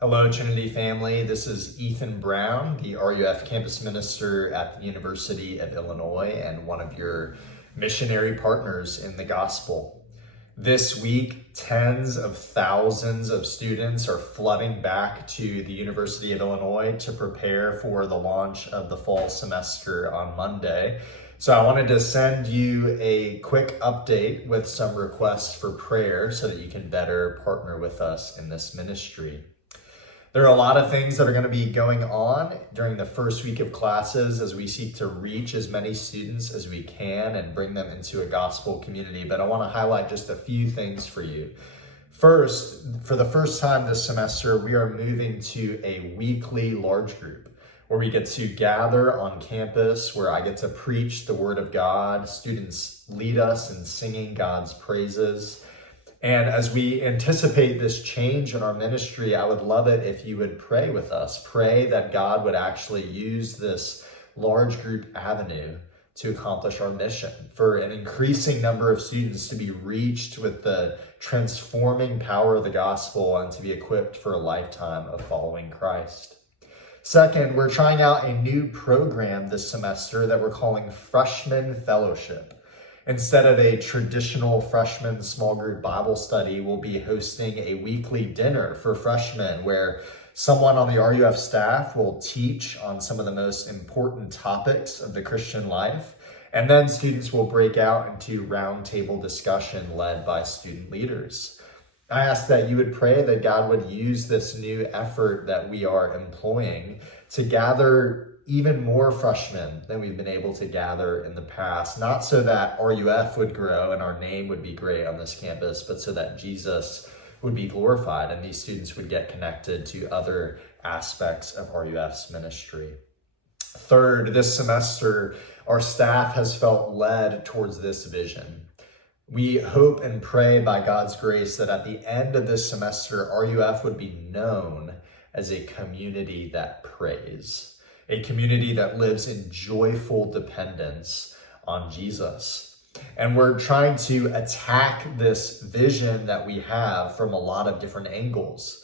Hello, Trinity family. This is Ethan Brown, the RUF campus minister at the University of Illinois and one of your missionary partners in the gospel. This week, tens of thousands of students are flooding back to the University of Illinois to prepare for the launch of the fall semester on Monday. So I wanted to send you a quick update with some requests for prayer so that you can better partner with us in this ministry. There are a lot of things that are going to be going on during the first week of classes as we seek to reach as many students as we can and bring them into a gospel community. But I want to highlight just a few things for you. First, for the first time this semester, we are moving to a weekly large group where we get to gather on campus, where I get to preach the word of God. Students lead us in singing God's praises. And as we anticipate this change in our ministry, I would love it if you would pray with us. Pray that God would actually use this large group avenue to accomplish our mission, for an increasing number of students to be reached with the transforming power of the gospel and to be equipped for a lifetime of following Christ. Second, we're trying out a new program this semester that we're calling Freshman Fellowship. Instead of a traditional freshman small group Bible study, we'll be hosting a weekly dinner for freshmen where someone on the RUF staff will teach on some of the most important topics of the Christian life. And then students will break out into roundtable discussion led by student leaders. I ask that you would pray that God would use this new effort that we are employing to gather even more freshmen than we've been able to gather in the past, not so that RUF would grow and our name would be great on this campus, but so that Jesus would be glorified and these students would get connected to other aspects of RUF's ministry. Third, this semester, our staff has felt led towards this vision. We hope and pray by God's grace that at the end of this semester, RUF would be known as a community that prays. A community that lives in joyful dependence on Jesus. And we're trying to attack this vision that we have from a lot of different angles.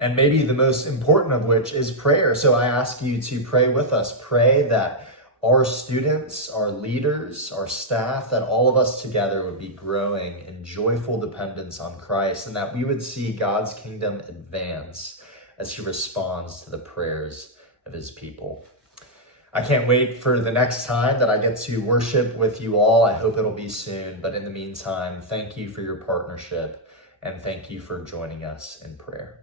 And maybe the most important of which is prayer. So I ask you to pray with us. Pray that our students, our leaders, our staff, that all of us together would be growing in joyful dependence on Christ and that we would see God's kingdom advance as he responds to the prayers of his people. I can't wait for the next time that I get to worship with you all. I hope it'll be soon. But in the meantime, thank you for your partnership and thank you for joining us in prayer.